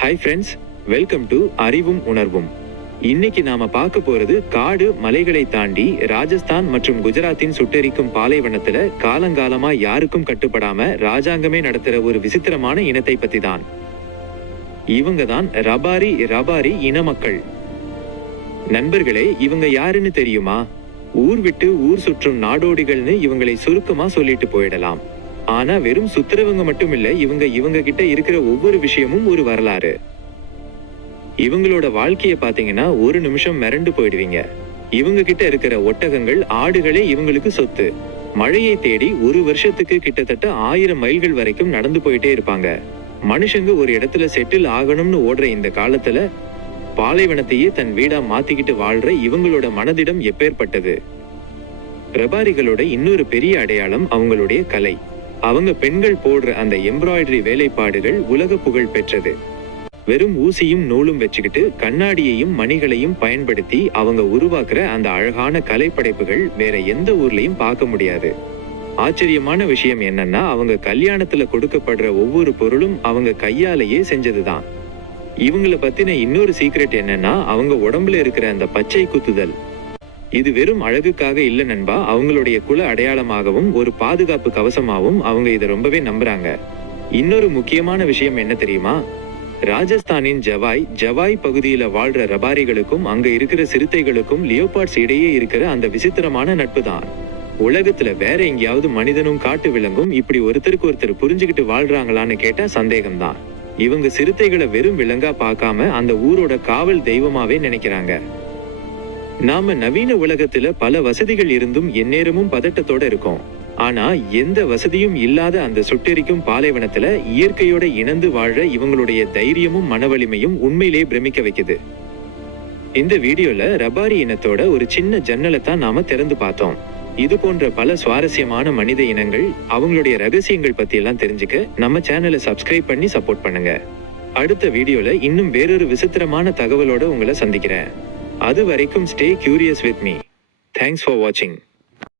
Hi friends, welcome to அறிவும் உணர்வும். இன்னைக்கு நாம பார்க்க போறது காடு மலைகளை தாண்டி ராஜஸ்தான் மற்றும் குஜராத்தின் சுட்டெரிக்கும் பாலைவனத்துல காலங்காலமா யாருக்கும் கட்டுப்படாம ராஜாங்கமே நடத்துற ஒரு விசித்திரமான இனத்தை பத்தி தான். இவங்க தான் ரபாரி இன மக்கள். நண்பர்களே, இவங்க யாருன்னு தெரியுமா? ஊர் விட்டு ஊர் சுற்றும் நாடோடிகள்னு இவங்களை சுருக்கமா சொல்லிட்டு போயிடலாம். ஆனா வெறும் சுத்துறவங்க மட்டும் இல்ல, இவங்க கிட்ட இருக்கிற ஒவ்வொரு விஷயமும் ஒரு வரலாறு. இவங்களோட வாழ்க்கைய பாத்தீங்கன்னா ஒரு நிமிஷம் மிரண்டு போயிடுவீங்க. இவங்க கிட்ட இருக்கிற ஒட்டகங்கள், ஆடுகளே இவங்களுக்கு சொத்து. மழையை தேடி ஒரு வருஷத்துக்கு கிட்டத்தட்ட 1000 மைல்கள் வரைக்கும் நடந்து போயிட்டே இருப்பாங்க. மனுஷங்க ஒரு இடத்துல செட்டில் ஆகணும்னு ஓடுற இந்த காலத்துல பாலைவனத்தையே தன் வீடா மாத்திக்கிட்டு வாழ்ற இவங்களோட மனதிடம் எப்பேற்பட்டது. ரபாரிகளோட இன்னொரு பெரிய அடையாளம் அவங்களுடைய கலை. அவங்க பெண்கள் போடுற அந்த எம்ப்ராய்டரி வேலைப்பாடுகள் உலக புகழ் பெற்றது. வெறும் ஊசியும் நூலும் வச்சுக்கிட்டு கண்ணாடியையும் மணிகளையும் பயன்படுத்தி அவங்க உருவாக்குற அந்த அழகான கலைப்படைப்புகள் வேற எந்த ஊர்லயும் பார்க்க முடியாது. ஆச்சரியமான விஷயம் என்னன்னா, அவங்க கல்யாணத்துல கொடுக்கப்படுற ஒவ்வொரு பொருளும் அவங்க கையாலேயே செஞ்சதுதான். இவங்கள பத்தின இன்னொரு சீக்ரெட் என்னன்னா, அவங்க உடம்புல இருக்கிற அந்த பச்சை குத்துதல். இது வெறும் அழகுக்காக இல்ல நண்பா, அவங்களுடைய குல அடையாளமாகவும் ஒரு பாதுகாப்பு கவசமாகவும் அவங்க இதை ரொம்பவே நம்புறாங்க. இன்னொரு முக்கியமான விஷயம் என்ன தெரியுமா? ராஜஸ்தானின் ஜவாய் பகுதியில வாழ்ற ரபாரிகளுக்கும் அங்க இருக்கிற சிறுத்தைகளுக்கும் லியோபார்ட்ஸ் இடையே இருக்கிற அந்த விசித்திரமான நட்பு தான். உலகத்துல வேற எங்கேயாவது மனிதனும் காட்டு விலங்கும் இப்படி ஒருத்தருக்கு ஒருத்தர் புரிஞ்சுக்கிட்டு வாழ்றாங்களான்னு கேட்டா சந்தேகம்தான். இவங்க சிறுத்தைகளை வெறும் விலங்கா பார்க்காம அந்த ஊரோட காவல் தெய்வமாவே நினைக்கிறாங்க. நாம நவீன உலகத்துல பல வசதிகள் இருந்தும் எந்நேரமும் பதட்டத்தோட இருக்கோம். ஆனா எந்த வசதியும் இல்லாத அந்த சுட்டெரிக்கும் பாலைவனத்துல இயற்கையோட இணைந்து வாழ இவங்களுடைய தைரியமும் மனவலிமையும் உண்மையிலே பிரமிக்க வைக்குது. இந்த வீடியோல ரபாரி இனத்தோட ஒரு சின்ன ஜன்னலை தான் நாம திறந்து பார்த்தோம். இது போன்ற பல சுவாரஸ்யமான மனித இனங்கள், அவங்களுடைய ரகசியங்கள் பத்தி எல்லாம் தெரிஞ்சுக்க நம்ம சேனலை சப்ஸ்கிரைப் பண்ணி சப்போர்ட் பண்ணுங்க. அடுத்த வீடியோல இன்னும் வேறொரு விசித்திரமான தகவலோட உங்களை சந்திக்கிறேன். அது வரைக்கும் stay curious with me. Thanks for வாட்சிங்.